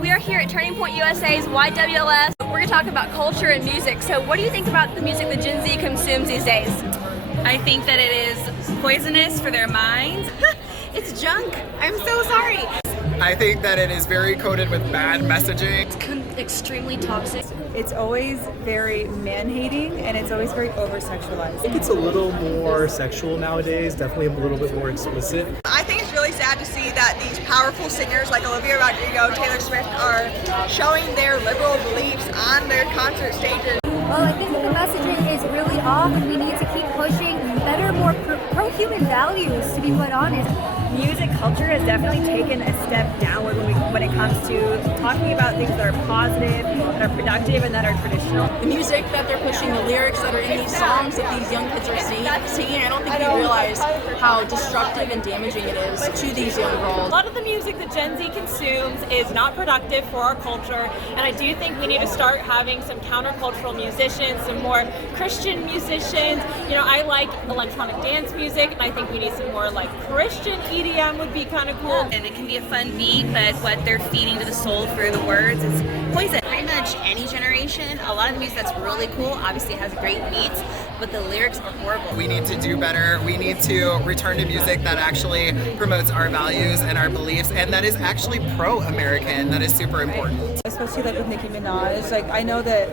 We are here at Turning Point USA's YWLS. We're going to talk about culture and music. So what do you think about the music that Gen Z consumes these days? I think that it is poisonous for their minds. It's junk. I'm so sorry. I think that it is very coated with bad messaging. It's extremely toxic. It's always very man-hating and it's always very over-sexualized. I think it's a little more sexual nowadays, definitely a little bit more explicit. I think it's really sad to see that these powerful singers like Olivia Rodrigo, Taylor Swift are showing their liberal beliefs on their concert stages. Well, I think the messaging is really off and we need to keep pushing better, more pro-human values to be quite honest. Music culture has definitely taken a step downward when it comes to talking about things that are positive, that are productive, and that are traditional. The music that they're pushing, the lyrics that are in these songs that these young kids are singing, I don't think they realize how destructive and damaging it is to these young girls. A lot of the music that Gen Z consumes is not productive for our culture, and I do think we need to start having some countercultural musicians, some more Christian musicians. You know, I like electronic dance music, and I think we need some more like Christian EDM would be kind of cool. And it can be a fun beat, but what they're feeding to the soul through the words is poison. Pretty much any generation, a lot of the music that's really cool obviously has great beats, but the lyrics are horrible. We need to do better. We need to return to music that actually promotes our values and our beliefs and that is actually pro-American. That is super important. Especially like with Nicki Minaj. Like I know that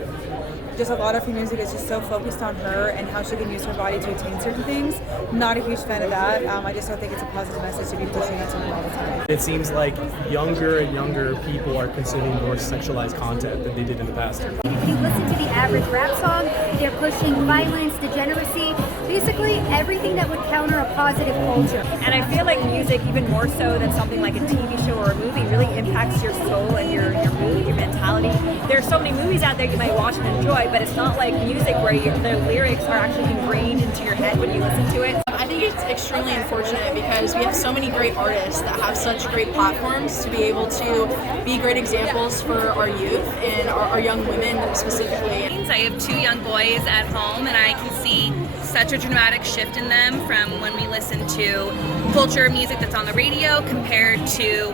just a lot of her music is just so focused on her and how she can use her body to attain certain things. Not a huge fan of that. I just don't think it's a positive message to be pushing on something all the time. It seems like younger and younger people are consuming more sexualized content than they did in the past. If you listen to the average rap song, they're pushing violence, degeneracy, basically everything that would counter a positive culture. And I feel like music, even more so than something like a TV show or a movie, really impacts your soul and your mood, your mentality. There are so many movies out there you might watch and enjoy, but it's not like music where the lyrics are actually ingrained into your head when you listen to it. I think it's extremely unfortunate because we have so many great artists that have such great platforms to be able to be great examples for our youth and our young women specifically. I have two young boys at home, and I can see such a dramatic shift in them from when we listen to culture music that's on the radio compared to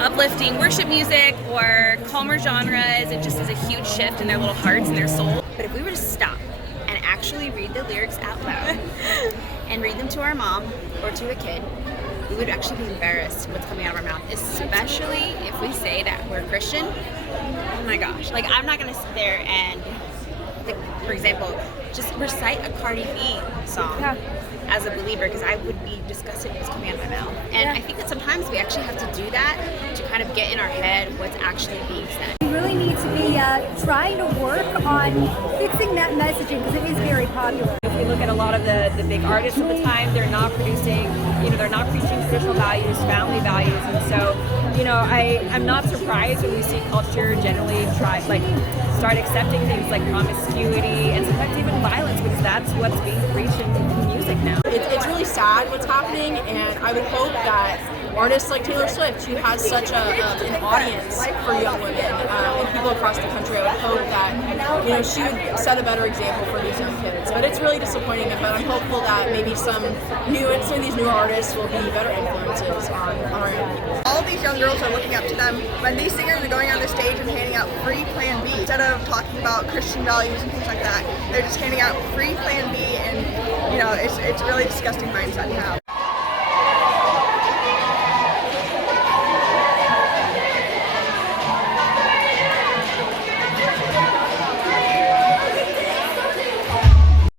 uplifting worship music or calmer genres. It just is a huge shift in their little hearts and their soul. But if we were to stop and actually read the lyrics out loud and read them to our mom or to a kid, we would actually be embarrassed what's coming out of our mouth, especially if we say that we're Christian. Oh my gosh, like I'm not gonna sit there and, like, for example, just recite a Cardi B song as a believer because I would be disgusted with what's coming out of my mouth. And I think that sometimes we actually have to do that to kind of get in our head what's actually being said. We really need to be trying to work on fixing that messaging because it is very popular. If we look at a lot of the big artists at the time, they're not producing, they're not preaching traditional values, family values, and so, I'm not surprised when we see culture generally start accepting things like promiscuity and sometimes even violence because that's what's being preached in music now. It's really sad what's happening, and I would hope that artists like Taylor Swift, who has such an audience for young women and people across the country, I would hope that she would set a better example for these young kids. But it's really disappointing. But I'm hopeful that maybe some of these newer artists will be better influences on our young people. All of these young girls are looking up to them when these singers are going on the stage and handing out free Plan B. Instead of talking about Christian values and things like that, they're just handing out free Plan B, and it's a really disgusting mindset to have.